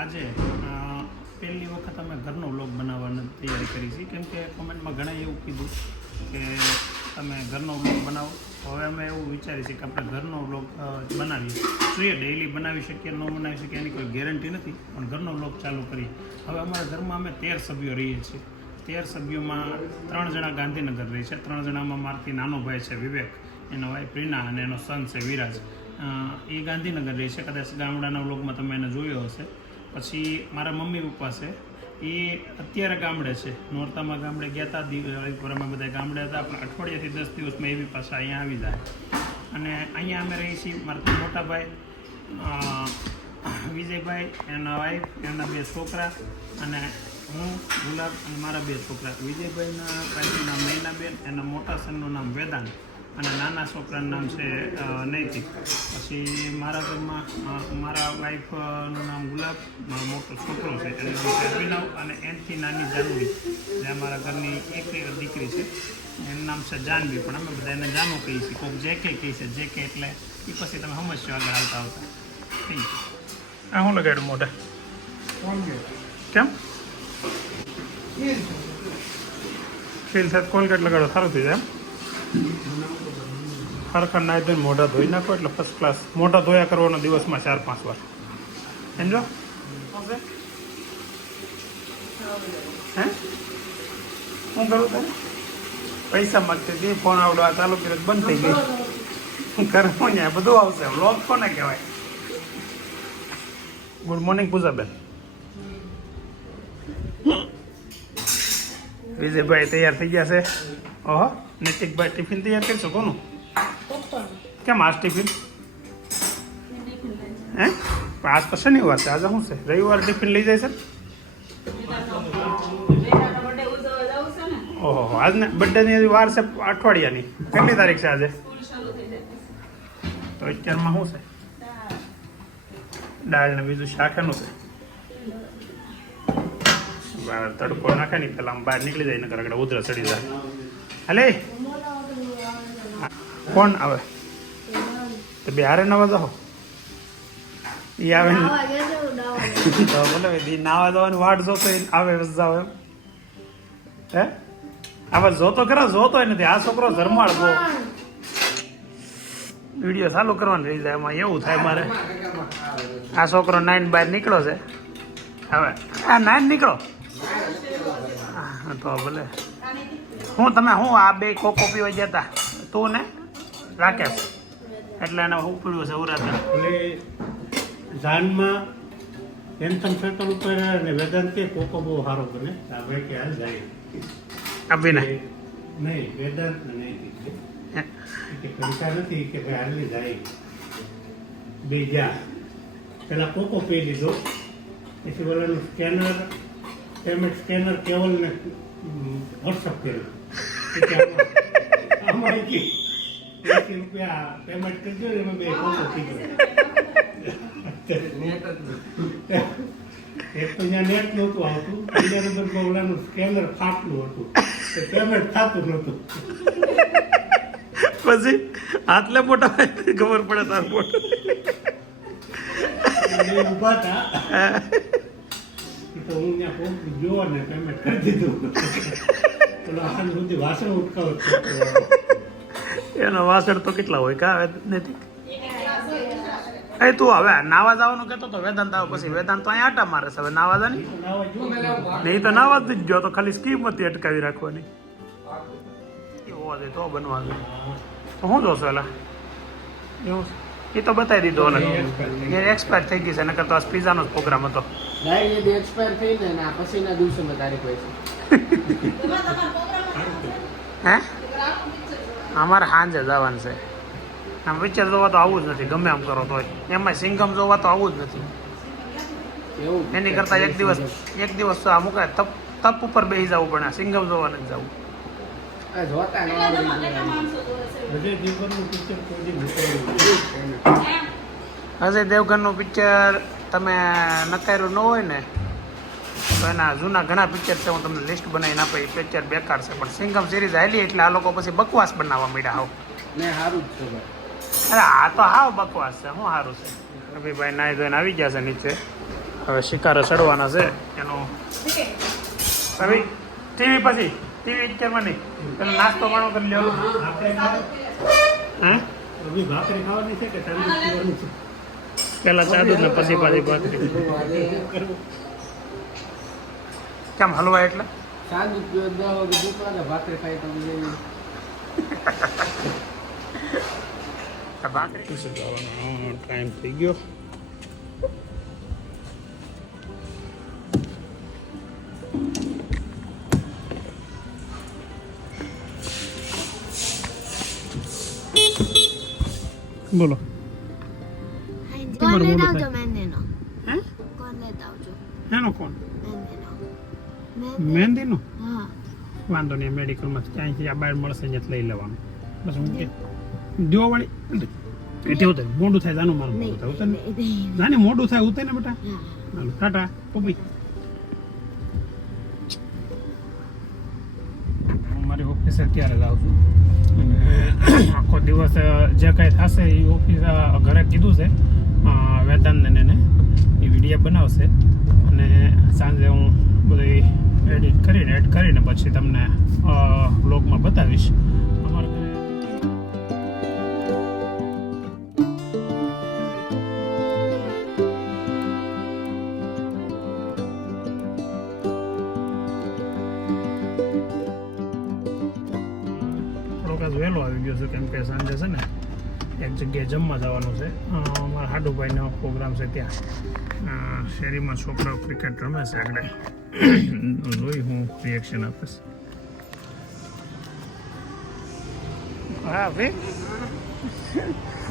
આજે પહેલી વખત અમે ઘરનો વ્લોગ બનાવવાની તૈયારી કરી છે, કેમ કે કોમેન્ટમાં ઘણા એવું કીધું કે તમે ઘરનો વ્લોગ બનાવો. તો હવે અમે એવું વિચારીએ છીએ કે આપણે ઘરનો વ્લોગ બનાવીએ. જોઈએ ડેઈલી બનાવી શકીએ ન બનાવી શકીએ એની કોઈ ગેરંટી નથી, પણ ઘરનો વ્લોગ ચાલુ કરીએ. હવે અમારા ઘરમાં અમે 13 સભ્યો રહીએ છીએ. 13 સભ્યોમાં 3 જણા ગાંધીનગર રહે છે. 3 જણામાં મારથી નાનો ભાઈ છે વિવેક, એનો વાઈફ રીના અને એનો સન છે વિરાજ. એ ગાંધીનગર રહે છે. કદાચ ગામડાના વ્લોગમાં તમે એને જોયો હશે. પછી મારા મમ્મી પપ્પા છે, એ અત્યારે ગામડે છે. નોરતામાં ગામડે ગયા હતા, દિવાળી પર અમે બધા ગામડે હતા, પણ અઠવાડિયાથી 10 દિવસમાં એવી પાછા અહીંયા આવી જાય. અને અહીંયા અમે રહીએ છીએ. મારા મોટા ભાઈ વિજયભાઈ, એના વાઈફ, એના 2 છોકરા, અને હું ગુલાબ અને મારા 2 છોકરા. વિજયભાઈના ભાઈનું નામ નૈનાબેન, એના મોટા સનનું નામ વેદાંત, અને નાના છોકરાનું નામ છે નૈતિક. પછી મારા ઘરમાં મારા વાઈફનું નામ ગુલાબ, મારો મોટો છોકરો છે એનું નામ છે અભિનવ, અને એનથી નાની જાનવી, જે અમારા ઘરની એક દીકરી છે, એનું નામ છે જાનવી, પણ અમે બધા એને જાનુ કહીએ છીએ. કોઈક જે કે કહે છે, જે કે એટલે એ પછી તમે સમજશો આગળ આવતા આવતા. થઈ ગયું. આ શું લગાડ્યું મોઢા? કેમ ફીલ સાથે કોલગેટ લગાડો સારું થઈ જાય એમ? ખરેખર નાઈ ધોઈને મોઢા ધોઈ નાખો એટલે ફર્સ્ટ ક્લાસ. મોઢા ધોયા કરવાનો દિવસમાં 4-5 વાર. સમજો? હે શું કરું તારે? પૈસા માગતી હતી, ફોન આવડો આ ચાલુ કર્યો બંધ થઈ ગઈ. હું કરું ને બધું આવશે. વ્લોગ કોને કહેવાય? ગુડ મોર્નિંગ પૂજાબેન. વિજયભાઈ તૈયાર થઈ ગયા છે. ઓહો, નૈતિકભાઈ ટિફિન તૈયાર કરી શકો કોનું? કેમ આજ ટિફિન? હે આજ તો શનિવાર છે, આજે શું છે? રવિવાર ટિફિન લઈ જાય છે? ઓહો, આજને બર્થડેની વાર છે અઠવાડિયાની. કેટલી તારીખ છે આજે? તો અત્યારમાં શું છે? દાળ ને બીજું શાક એનું છે. તડકો નાખે ને પેલા આમ બહાર નીકળી જાય, નકર આગળ ઉધરા ચડી જાય. હાલે કોણ આવે? તો બે હારે નવા જાઓ. એ આવે ને તો બોલે નાવા જવાની વાટ જોતો આવે જાવ એમ. હે આવા જોતો ખરા? જોતો નથી આ છોકરો ધર્માળ બહુ. વિડીયો ચાલુ કરવાનું રહી જાય, એમાં એવું થાય મારે. આ છોકરો 9 બહાર નીકળો છે. હવે આ 9 નીકળો તો ભલે. હું તમે હું આ 2 કોકો પીવા જતા તું ને રાકેશ, એટલે એને શું પીડ્યું છે ઉરાતા એટલે જાનમાં ટેન્શન સર્કલ ઉપર અને વેદાંત કે કોકો બહુ સારો બને. આ ભાઈ કે હાલ જાય આપીને નહીં વેદાંત નહીં કે પૈસા નથી કે ભાઈ હાલી જાય. 2 ગયા પેલા કોકો પી લીધો, પછી બોલાનું સ્કેનર પેમેન્ટ સ્કેનર કેવલને વોટ્સઅપ કર્યું. આમાં ₹80 પેમેન્ટ કરજો, એમાં 2 કોકો થઈ ગયો. એક તો ત્યાં નેટ નહોતું આવતું, બીજા નંબરમાં ઓલાનું સ્કેનર ફાટલું હતું, પેમેન્ટ થતું નહોતું. પછી આટલે મોટા ખબર પડે તાર મોટો ઉભા હતા તો હું ત્યાં પહોંચી ગયો ને પેમેન્ટ કરી દીધું. પેલો આખા સુધી વાસણ ઉટકાવ એનો વાસણ તો કેટલા હોય કા નથી? એ તું હવે નાવા જવાનું કહેતો તો વેદાંત આવો, પછી વેદાંત તો અહીંયા આટા મારે છે. હવે નાવા જા નહીં તો નાવા જ ગયો, તો ખાલી સ્કીમ હતી અટકાવી રાખવાની. એવો છે તો બનવા દે તો હું જોશો એલા એવું એ તો બતાવી દીધો અલગ. એ એક્સપાયર થઈ ગઈ છે, નકર તો આ પિઝાનો જ પ્રોગ્રામ હતો. એક્સપાયર થઈ જાય ને પછીના દિવસોમાં તારીખ હોય છે. હે અમારે સાંજે જવાનું છે. આમ પિક્ચર જોવા તો આવું જ નથી, ગમે આમ કરો તોય. એમાં સિંગમ જોવા તો આવું જ નથી. એની કરતાં એક દિવસ આ મુકાય તપ ઉપર બેસી જવું પડે, સિંગમ જોવા નથી જવું. અજય દેવગનનું પિક્ચર તમે નકાર્યું ન હોય ને તો એના જૂના ઘણા પિક્ચર છે, હું તમને લિસ્ટ બનાવીને આપે. એ પિક્ચર બેકાર છે, પણ સિંગમ સિરીઝ આવેલી એટલે આ લોકો પછી બકવાસ બનાવવા માંડ્યા. હાવ સારું જ છે. અરે આ તો હાવ બકવાસ છે. શું સારું છે? અભિભાઈ નાઈ ધોઈને આવી ગયા છે નીચે. હવે શિકારે ચડવાના છે એનો હવે ટીવી પછી ટીવી અત્યારમાં નહીં પેલો નાસ્તો પાણો કરી લેવો હા ભાખરી ખાવાની છે કે ચાલી પીવાની છે? પેલા ચા દૂધ ને પછી પાછી ભાખરી કેમ હલવા એટલે સાંજ 10 વાગે ભૂખ લાગે ભાખરી ખાઈ તો બીજે ભાખરી ટાઈમ થઈ ગયો બોલો કોણ મોડું લેતા થાય. આવજો મહેંદીનો હે કોણ લેતા આવજો એનો કોણ મહેંદીનો મહેંદીનો હા વાંધો નહીં મેડિકલમાં ક્યાંયથી આ બહાર મળશે અહીંયા લઈ લેવાનું બસ હું કે દિવાળી એટલે ઉતર મોડું થાય જાનું મારું મોડું થાય ઉતર નહીં જાને મોડું થાય ઉતર ને બેટા હા હાલો ટાટા પપ્પી હું મારી ઓફિસે અત્યારે જ આવું છું આખો દિવસ જે કાંઈ થશે એ ઓફિસ ઘરે કીધું છે વેદાંતને એને એ વિડીયો બનાવશે અને સાંજે હું બધું એડ કરીને પછી તમને બ્લોગમાં બતાવીશ અમારા ઘરે થોડોક જ વહેલો આવી ગયો છે કેમ કે સાંજે છે ને એક જગ્યાએ જમવા જવાનું છે અમારા હાડુભાઈનો પ્રોગ્રામ છે ત્યાં શેરીમાં છોકરાઓ ક્રિકેટ રમે છે આગળ જોઈ હું રિએક્શન આપીશ હા ભાઈ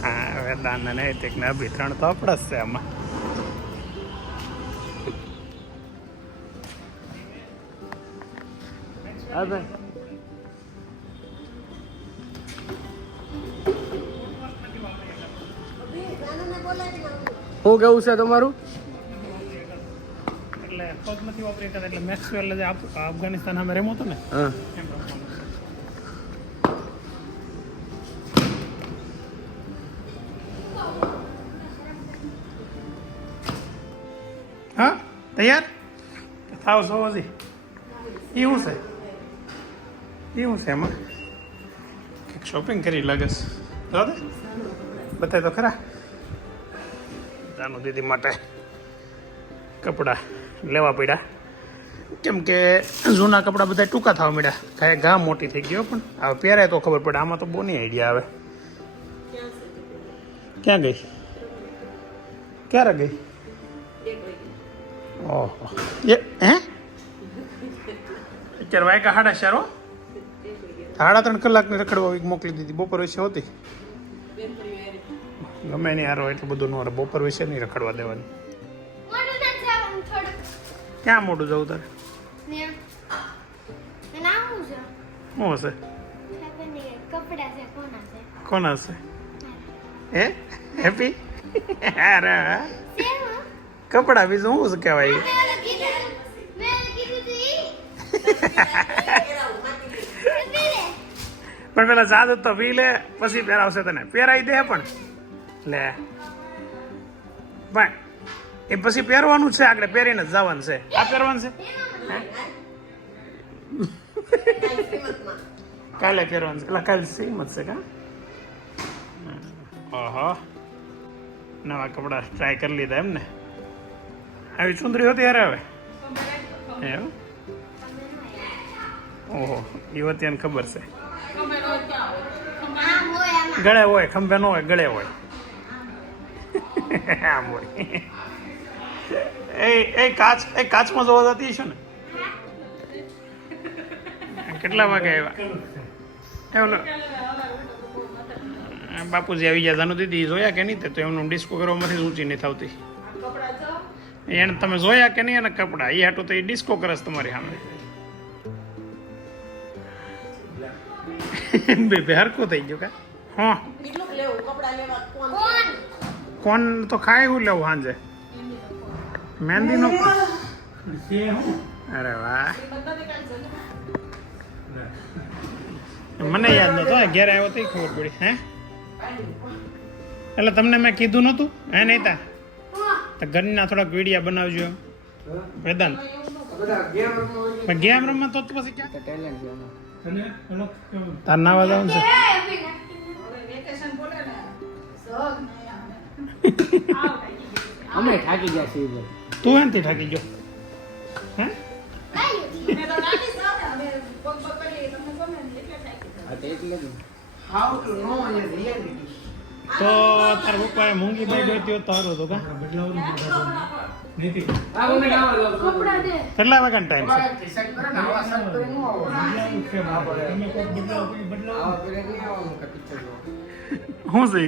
હા વેદાંત અને નૈતિક ને અભી 3 તો આપણા જ છે આમાં હા ભાઈ શું કેવું છે તમારું? એટલે પગ નથી વાપરી શકતા એટલે મેક્સવેલ જે અફઘાનિસ્તાન સામે રમ્યો હતો ને હા એમ રમવાનું છે. હા તૈયાર થાવ છો હજી એ શું છે એ શું છે એમાં કંઈક શોપિંગ કરી લાગે છે જો દે બતાય તો ખરા જાનુ દીદી માટે કપડાં લેવા પડ્યા કેમ કે જૂના કપડાં બધા ટૂંકા થવા મળ્યા કાંઈ ઘા મોટી થઈ ગયો પણ હવે પહેરાય તો ખબર પડે આમાં તો બહુ નહીં આઈડિયા આવે ક્યાં ગઈ ક્યારે ગઈ ઓહો એ હે અત્યારે વાયકા 4:30 3.5 કલાકની રખડવા મોકલી દીધી બપોર વિશે હોતી ગમે નહીં હારો એટલું બધું ન રહે બપોર વિશે નહીં રખડવા દેવાની ક્યાં મોડું જવું તારે શું હશે કોના હશે હે હેપી અરે કપડા બીજું શું કહેવાય પણ પેલા જાદુ તો પી લે પછી પહેરાવશે તને પહેરાવી દે પણ લે ભાઈ એ પછી પહેરવાનું છે આગળ પહેરીને જ જવાનું છે આ પહેરવાનું છે કાલે પહેરવાનું છે એટલે કાલે શ્રીમત છે કા ઓહો નવા કપડા ટ્રાય કરી લીધા એમ ને આવી ચુંદરી હોતી યાર હવે એમ ઓહો એ વતી એને ખબર છે ગળે હોય ખંભે ન હોય ગળે હોય આમ હોય એ કાચમાં જોવા જતી છે ને કેટલા વાગે આવ્યા બાપુજી આવી ગયા જાનું દીદી જોયા કે નહીં તો એમનું ડિસ્કો કરવામાંથી ઊંચી નહીં થતી એને તમે જોયા કે નહીં એના કપડા એ હાટું તો એ ડિસ્કો કરે છે તમારી સામે બે હરકું થઈ ગયું કા હા કોણ તો ખાય હું લેવું સાંજે મહેંદીનો અરે વાહ મને યાદ નતો ઘેર આવ્યો તો ખબર પડી હે એટલે તમને મેં કીધું નતું હે નહીં તા તો ઘરના થોડાક વિડીયા બનાવજો એમ વેદાંત બધા ગેમ રમવા હોય પણ ગેમ રમવા તો પછી ક્યાં તો ટેલેન્ટ છે એમાં. અને ઓલો કેવું? તાર નાવા જવાનું છે અમે થાકી ગયા છીએ ભાઈ. તું એનથી થાકી ગયો હે હા તો એટલે જ. How to know your reality. તો તાર પપ્પાએ મૂંગી બાઈ ગોતી હોત તો સારું હતું કા બદલાવાનું બદલાવાનું. નથી. આ મને આવા લો. કેટલા વાગ્યાનો ટાઈમ છે બરાબર ટી-શર્ટ પહેરો ને આવા શર્ટ તો નો આવો. બદલાવું છે મારે. તમે કોઈક બદલાવો કોઈ બદલાવો. આવા પહેરે નહીં આવવાનું કે પિક્ચર જો. શું છે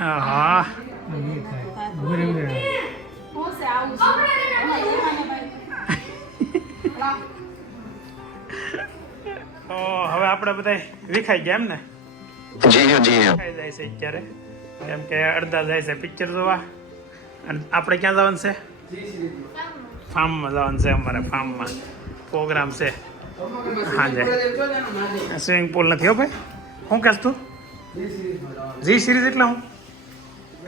હા નહીં થાય. ઉભરે ઉભરે. તો હવે આપણે બધા વિખાઈ ગયા એમ ને जी हाँ जी हाँ વિખાઈ જાય છે અત્યારે કેમ કે અડધા જાય છે પિક્ચર જોવા અને આપણે ક્યાં જવાનું છે ફાર્મમાં જવાનું છે અમારે ફાર્મમાં પ્રોગ્રામ છે હાજે સ્વિમિંગ પુલ નથી હો ભાઈ શું કહેશ તું જી સિરીઝ એટલે હું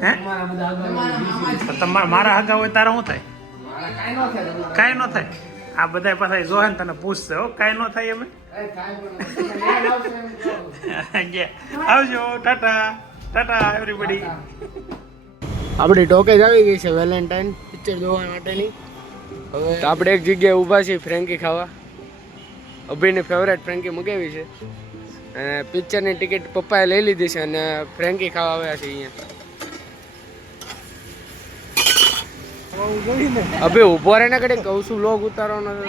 હે તમારા બધા આગળ તો તમારા મારા હગા હોય તારા શું થાય કાઈ નો થાય તમારે. કાંઈ ન થાય આ બધા પાછા જોહે ને તને પૂછશે હો કાંઈ ન થાય અમે કાઈ પણ નથી. યાદ આવશે એમ કહો. આવજો ટાટા ટાટા એવરીબડી આપણી ટોકેજ આવી ગઈ છે વેલેન્ટાઇન પિક્ચર જોવા માટેની. હવે તો આપણે એક જગ્યાએ ઊભા છીએ ફ્રેન્કી ખાવા. અભિની ફેવરેટ ફ્રેન્કી મગાવી છે અને પિક્ચરની ટિકિટ પપ્પાએ લઈ લીધી છે અને ફ્રેન્કી ખાવા આવ્યા છે અહીંયા. અભી ઊભો રહે ને કડે કહું છું લોગ ઉતારવાનો છે.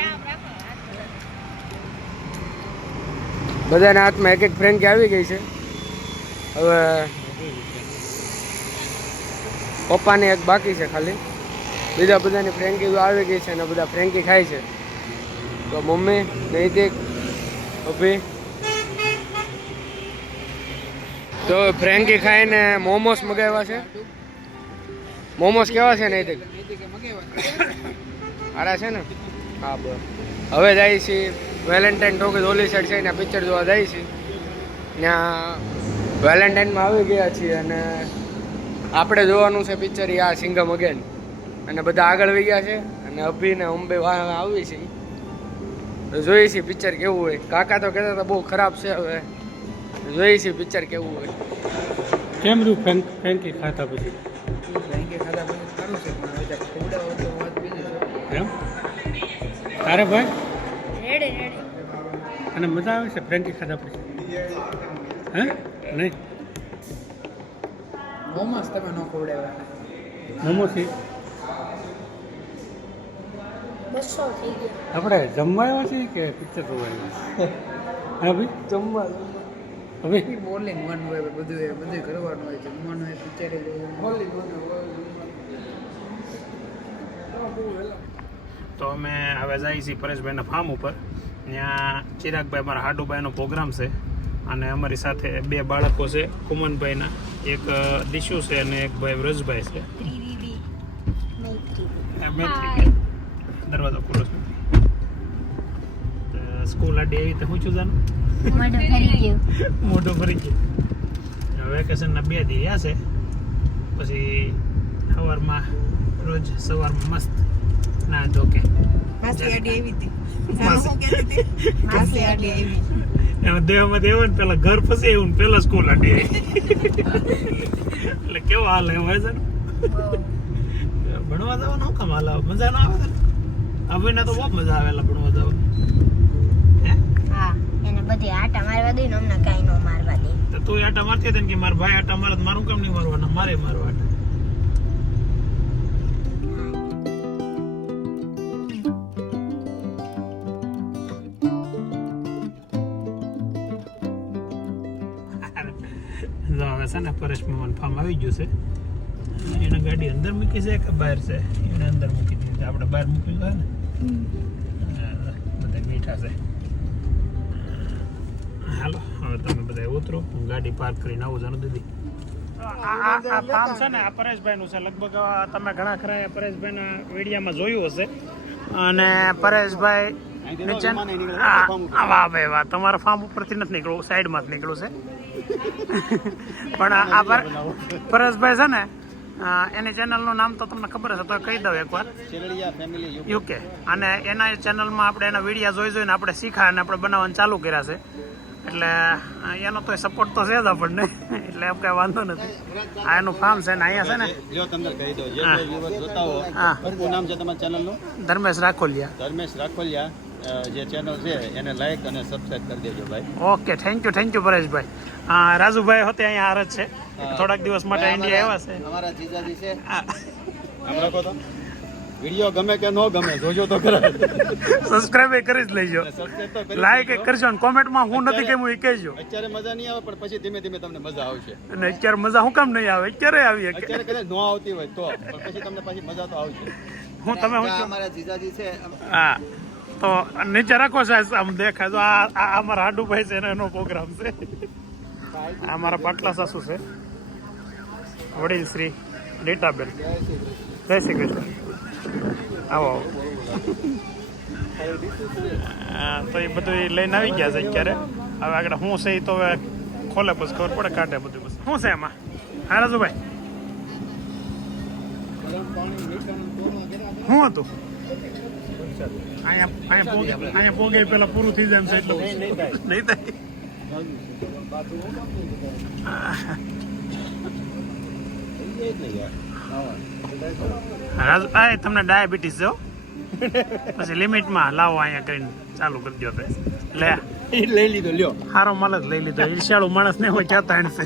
બધાના હાથમાં એક એક ફ્રેન્કી આવી ગઈ છે. હવે પપ્પાની એક બાકી છે ખાલી. બીજા બધાની ફ્રેન્કી તો આવી ગઈ છે અને બધા ફ્રેન્કી ખાય છે. તો મમ્મી નૈતિક અભી તો ફ્રેન્કી ખાઈને મોમોસ મગાવ્યા છે. મોમોસ કેવા છે નૈતિક? સારા છે ને? હા બસ હવે જાય છે વેલેન્ટાઇન ટોકીઝ ઓલી સાઈડ છે ત્યાં પિક્ચર જોવા જાય છે. ત્યાં વેલેન્ટાઇનમાં આવી ગયા છીએ અને આપણે જોવાનું છે પિક્ચર આ સિંગમ અગેન અને બધા આગળ વહી ગયા છે અને અભી ને અંબે આવી છે તો જોઈએ છીએ પિક્ચર કેવું હોય. કાકા તો કહેતા હતા બહુ ખરાબ છે. હવે જોઈએ છીએ પિક્ચર કેવું હોય. કેમ રહ્યું ફ્રેન્કી ખાતા પછી એમ તારે ભાઈ અને મજા આવે છે ફ્રેન્કી ખાધા પછી હે નહીં મોમોસ તમે નો ખવડાવ્યા. મોમોથી 200 થઈ ગયા. આપણે જમવા આવ્યા છીએ કે પિક્ચર જોવા આવ્યા હા ભાઈ જમવા હવે બોલિંગ વન હોય બધું કરવાનું હોય જમવાનું હોય પિક્ચર બોલિંગ તો અમે હવે જઈએ છીએ પરેશભાઈના ફાર્મ ઉપર. ત્યાં ચિરાગભાઈ મારા હાડુભાઈનો પ્રોગ્રામ છે અને અમારી સાથે બે બાળકો છે કુમનભાઈના, એક દિશુ છે અને એક ભાઈ વ્રજભાઈ છે. દરવાજો ખુલ્લો છે. સ્કૂલ આડી આવી તો શું છું જાનું મોટો ફરી ગયો. વેકેશનના 2 દી રહ્યા છે. પછી સવારમાં રોજ સવારમાં મસ્ત ના ધોકે એમાં દેહમાં દેવા ને પેલા ઘર ફસે એવું પેલા સ્કૂલ આડી એટલે કેવો હાલ એમ હોય છે ને ભણવા જવાનું કામ હાલ મજા ના આવે અભિને તો બહુ મજા આવેલા ભણવા જવાનું. હા એને બધી આટા મારવા દે ને અમને કાઈ નો મારવા દે. તો તું આટા મારતી હતી ને કે મારા ભાઈ આટા મારે મારું કામ નહીં મારવાના, મારે મારવા આટા. હવે છે ને પરેશ મોહન ફાર્મ આવી ગયું છે. એને ગાડી અંદર મૂકી છે કે બહાર છે? એને અંદર મૂકી દીધી. આપણે બહાર મૂકી છે ને બધા મીઠા છે. હાલો હવે તમે બધા ઉતરો, હું ગાડી પાર્ક કરીને આવું જાણું દીદી. આ ફાર્મ છે ને આ પરેશભાઈનું છે. લગભગ તમે ઘણા ખરા પરેશભાઈના વિડીયામાં જોયું હશે. અને પરેશભાઈ નીચે વાહ ભાઈ વાહ, તમારા ફાર્મ ઉપરથી નથી નીકળવું, સાઈડમાં જ નીકળવું છે. પણ આ પરેશભાઈ છે ને, એની ચેનલનું નામ તો તમને ખબર હશે, તો કહી દઉં એકવાર, યુકે. અને એના ચેનલમાં આપણે એના વિડીયો જોઈને આપણે શીખ્યા અને આપણે બનાવવાનું ચાલુ કર્યા છે. એટલે એનો તો સપોર્ટ તો છે જ આપણને, એટલે એમ કઈ વાંધો નથી. આ એનું ફાર્મ છે ને અહીંયા છે ને, ધર્મેશ રાખોલિયા. જે ચેનલ છે એને લાઈક અને સબસ્ક્રાઇબ કરી દેજો ભાઈ. ઓકે, થેન્ક યુ પરેશભાઈ. રાજુભાઈ હોતે અહીંયા હાર જ છે, થોડાક દિવસ માટે ઇન્ડિયા આવ્યા છે. અમારા જીજાજી છે. આમ રાખો તો વિડીયો ગમે કે ન ગમે જોજો તો ખરા. સબસ્ક્રાઇબ કરી જ લેજો, સબસ્ક્રાઇબ તો કરી લાઈક કરજો અને કોમેન્ટમાં હું નથી કેમ એ કહેજો. અત્યારે મજા નહીં આવે પણ પછી ધીમે ધીમે તમને મજા આવશે. અને અત્યારે મજા હું કામ નહીં આવે, અત્યારે આવી શકે. અત્યારે કદાચ ન આવતી હોય તો પણ પછી તમને પાછી મજા તો આવશે. હું તમે હું અમારા જીજાજી છે. હા, તો નીચે રાખો સાહેબ, આમ દેખાય તો આ અમારા હાડુભાઈ છે એનો પ્રોગ્રામ છે. આ અમારા પાટલા સાસુ છે, વડીલ શ્રી રીટાબેન. જય શ્રી કૃષ્ણ. આવો તો એ બધું લઈને આવી ગયા છે અત્યારે. હવે આગળ શું છે એ તો હવે ખોલે પછી ખબર પડે, કાઢે બધું. બસ શું છે એમાં? હા રાજુભાઈ, શું હતું? અહીંયા પોગે પેલા પૂરું થઈ જાય એમ છે, એટલું નહીં થાય. તમને ડાયાબિટીસ જો પછી લિમિટમાં લાવો, અહીંયા કરીને ચાલુ કરી દો. લે લઈ લીધો લ્યો, સારો માલ જ લઈ લીધો. ઈર્ષ્યાળુ માણસ ને હોય ક્યાં તાણશે.